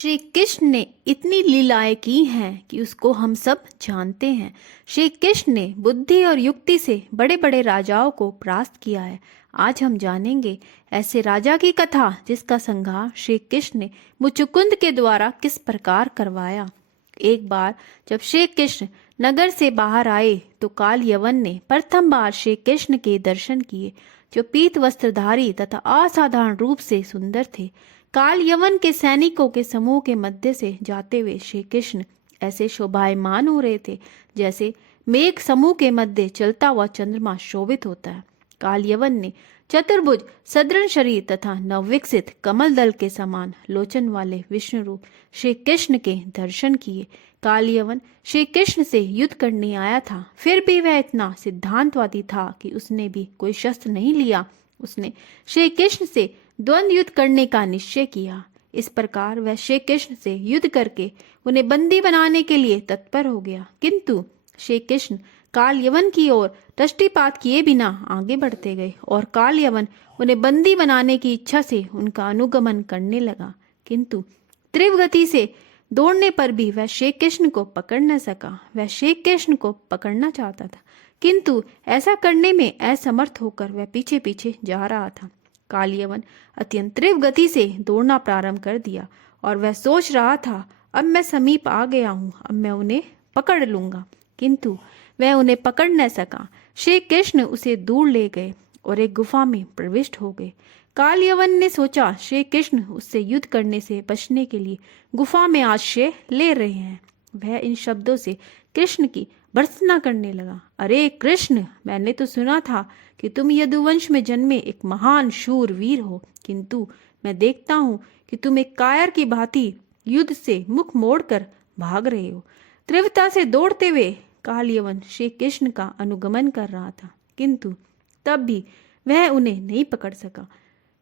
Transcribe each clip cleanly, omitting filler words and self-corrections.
श्री कृष्ण ने इतनी लीलाएं की हैं कि उसको हम सब जानते हैं। श्री कृष्ण ने बुद्धि और युक्ति से बड़े बड़े राजाओं को परास्त किया है। आज हम जानेंगे ऐसे राजा की कथा जिसका संहार श्री कृष्ण ने मुचुकुंद के द्वारा किस प्रकार करवाया। एक बार जब श्री कृष्ण नगर से बाहर आए तो काल यवन ने प्रथम बार श्री कृष्ण के दर्शन किए, जो पीत वस्त्रधारी तथा असाधारण रूप से सुंदर थे। काल यवन के सैनिकों के समूह के मध्य से जाते हुए श्री कृष्ण ऐसे शोभायमान हो रहे थे जैसे मेघ समूह के मध्य चलता हुआ चंद्रमा शोभित होता है। काल यवन ने चतुर्भुज सदृढ़ शरीर तथा नवविकसित कमल दल के समान लोचन वाले विष्णु रूप श्री कृष्ण के दर्शन किए। काल यवन श्री कृष्ण से युद्ध करने आया था, फिर भी वह इतना सिद्धांतवादी था कि उसने भी कोई शस्त्र नहीं लिया। उसने श्री कृष्ण से द्वंद्व युद्ध करने का निश्चय किया। इस प्रकार वह श्री कृष्ण से युद्ध करके उन्हें बंदी बनाने के लिए तत्पर हो गया, किंतु श्री कृष्ण काल यवन की ओर दृष्टिपात किए बिना आगे बढ़ते गए और काल यवन उन्हें बंदी बनाने की इच्छा से उनका अनुगमन करने लगा, किंतु तीव्र गति से दौड़ने पर भी वह श्री कृष्ण को पकड़ न सका। वह श्री कृष्ण को पकड़ना चाहता था, किंतु ऐसा करने में असमर्थ होकर वह पीछे पीछे जा रहा था। काल यवन अत्यंत तीव्र गति से दौड़ना प्रारंभ कर दिया और वह सोच रहा था, अब मैं समीप आ गया हूँ, अब मैं उन्हें पकड़ लूंगा, किंतु वह उन्हें पकड़ न सका। श्री कृष्ण उसे दूर ले गए और एक गुफा में प्रविष्ट हो गए। काल यवन ने सोचा श्री कृष्ण उससे युद्ध करने से बचने के लिए गुफा में आश्रय ले रहे हैं। वह इन शब्दों से कृष्ण की भर्त्सना करने लगा। अरे कृष्ण, मैंने तो सुना था कि तुम यदुवंश में जन्मे एक महान शूर वीर हो, किंतु मैं देखता हूँ कि तुम एक कायर की भांति युद्ध से मुख मोड़कर भाग रहे हो। तीव्रता से दौड़ते हुए काल यवन श्री कृष्ण का अनुगमन कर रहा था, किंतु तब भी वह उन्हें नहीं पकड़ सका,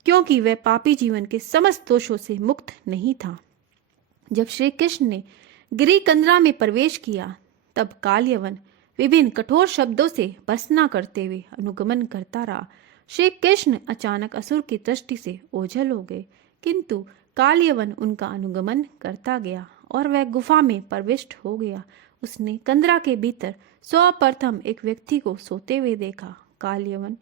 क्योंकि वह पापी जीवन के समस्त दोषों से मुक्त नहीं था। जब श्री कृष्ण ने गिरी कंदरा में प्रवेश किया, तब काल यवन विभिन्न कठोर शब्दों से भर्त्सना करते हुए अनुगमन करता रहा। श्री कृष्ण अचानक असुर की दृष्टि से ओझल हो गए, किंतु काल यवन उनका अनुगमन करता गया और वह गुफा में प्रविष्ट हो गया। उसने कंदरा के भीतर सर्वप्रथम एक व्यक्ति को सोते हुए देखा। काल यवन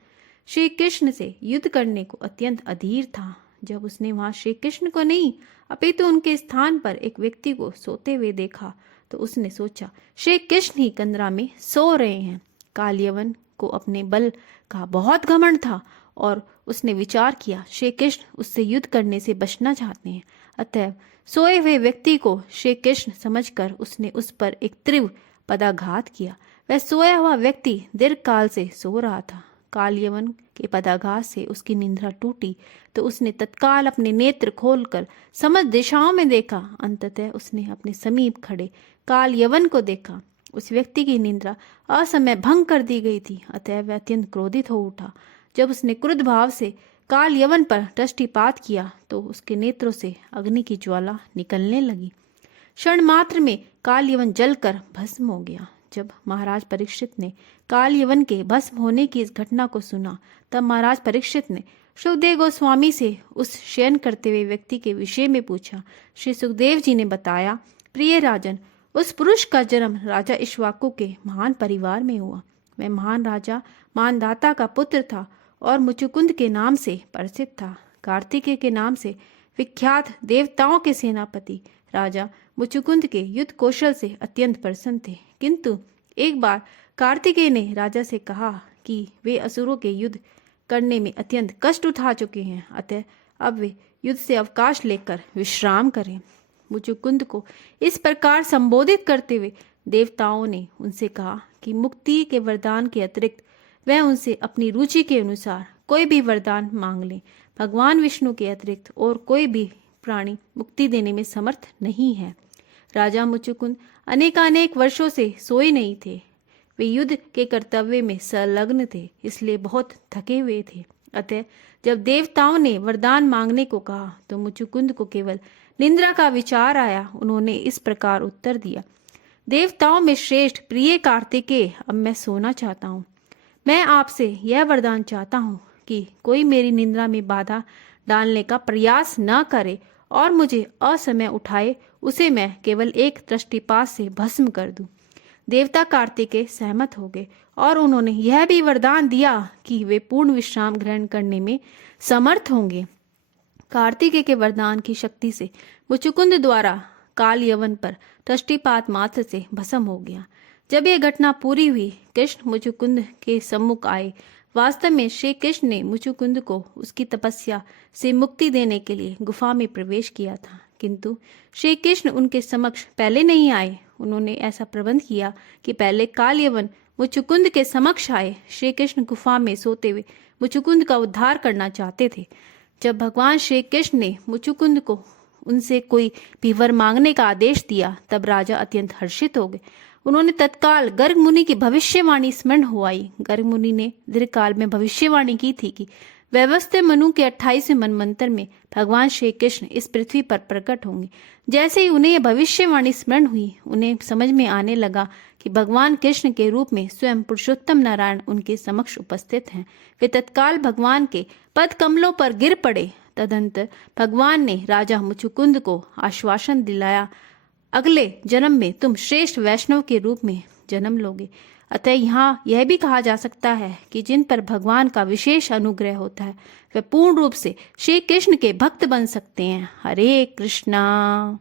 श्री कृष्ण से युद्ध करने को अत्यंत अधीर था। जब उसने वहां श्री कृष्ण को नहीं अपितु उनके स्थान पर एक व्यक्ति को सोते हुए देखा, तो उसने सोचा श्री कृष्ण ही कंदरा में सो रहे हैं। काल यवन को अपने बल का बहुत घमंड था और उसने विचार किया श्री कृष्ण उससे युद्ध करने से बचना चाहते हैं, अतः सोए हुए व्यक्ति को श्री कृष्ण समझकर उसने उस पर एक तीव्र पदाघात किया। वह सोया हुआ व्यक्ति दीर्घ काल से सो रहा था। काल यवन के पदाघात से उसकी निंद्रा टूटी तो उसने तत्काल अपने नेत्र खोलकर समस्त दिशाओं में देखा। अंततः उसने अपने समीप खड़े काल यवन को देखा। उस व्यक्ति की निंद्रा असमय भंग कर दी गई थी, अतः वह अत्यंत क्रोधित हो उठा। जब उसने क्रुद्ध भाव से काल यवन पर दृष्टिपात किया तो उसके नेत्रों से अग्नि की ज्वाला निकलने लगी। क्षण मात्र में काल यवन जलकर भस्म हो गया। जब महाराज परीक्षित ने काल यवन के भस्म होने की इस घटना को सुना, तब महाराज परीक्षित ने सुखदेव गोस्वामी से उस शयन करते हुए व्यक्ति के विषय में पूछा। श्री सुखदेव जी ने बताया, प्रिय राजन, उस पुरुष का जन्म राजा इक्ष्वाकु के महान परिवार में हुआ। वह महान राजा मानधाता का पुत्र था और मुचुकुंद के नाम से प्रसिद्ध था। कार्तिकेय के नाम से विख्यात देवताओं के सेनापति राजा मुचुकुंद के युद्ध कौशल से अत्यंत प्रसन्न थे, किंतु एक बार कार्तिकेय ने राजा से कहा कि वे असुरों के युद्ध करने में अत्यंत कष्ट उठा चुके हैं, अतः अब वे युद्ध से अवकाश लेकर विश्राम करें। मुचुकुंद को इस प्रकार संबोधित करते हुए देवताओं ने उनसे कहा कि मुक्ति के वरदान के अतिरिक्त वह उनसे अपनी रुचि के अनुसार कोई भी वरदान मांग लें। भगवान विष्णु के अतिरिक्त और कोई भी प्राणी मुक्ति देने में समर्थ नहीं है। राजा मुचुकुंद अनेकानेक वर्षों से सोए नहीं थे। वे युद्ध के कर्तव्य में संलग्न थे, इसलिए बहुत थके हुए थे। अतः जब देवताओं ने वरदान मांगने को कहा तो मुचुकुंद को केवल निंद्रा का विचार आया। उन्होंने इस प्रकार उत्तर दिया, देवताओं में श्रेष्ठ प्रिय कार्तिकेय, अब मैं सोना चाहता हूँ। मैं आपसे यह वरदान चाहता हूँ कि कोई मेरी निंद्रा में बाधा डालने का प्रयास न करे और मुझे असमय उठाए, उसे मैं केवल एक दृष्टिपात से भस्म कर दूं। देवता कार्तिकेय सहमत हो गए और उन्होंने यह भी वरदान दिया कि वे पूर्ण विश्राम ग्रहण करने में समर्थ होंगे। कार्तिकेय के वरदान की शक्ति से मुचुकुंद द्वारा काल यवन पर दृष्टिपात मात्र से भस्म हो गया। जब यह घटना पूरी हुई, कृष्ण मुचुकुंद के सम्मुख आए। वास्तव में श्री कृष्ण ने मुचुकुंद को उसकी तपस्या से मुक्ति देने के लिए गुफा में प्रवेश किया था, किंतु श्री कृष्ण उनके समक्ष पहले नहीं आए। उन्होंने ऐसा प्रबंध किया कि पहले काल यवन मुचुकुंद के समक्ष आए। श्री कृष्ण गुफा में सोते हुए मुचुकुंद का उद्धार करना चाहते थे। जब भगवान श्री कृष्ण ने मुचुकुंद को उनसे कोई भी वर मांगने का आदेश दिया, तब राजा अत्यंत हर्षित हो गए। उन्होंने तत्काल गर्ग मुनि की भविष्यवाणी स्मरण हो आई। गर्ग मुनि ने दीर्घकाल में भविष्यवाणी की थी कि व्यवस्थित मनु के 28वें मनवंतर में भगवान श्री कृष्ण इस पृथ्वी पर प्रकट होंगे। जैसे ही उन्हें यह भविष्यवाणी स्मरण हुई, उन्हें समझ में आने लगा कि भगवान कृष्ण के रूप में स्वयं पुरुषोत्तम नारायण उनके समक्ष उपस्थित हैं। वे तत्काल भगवान के पद कमलों पर गिर पड़े। तदंतर भगवान ने राजा मुचुकुंद को आश्वासन दिलाया, अगले जन्म में तुम श्रेष्ठ वैष्णव के रूप में जन्म लोगे। अतः यहाँ यह भी कहा जा सकता है कि जिन पर भगवान का विशेष अनुग्रह होता है, वे पूर्ण रूप से श्री कृष्ण के भक्त बन सकते हैं। हरे कृष्णा।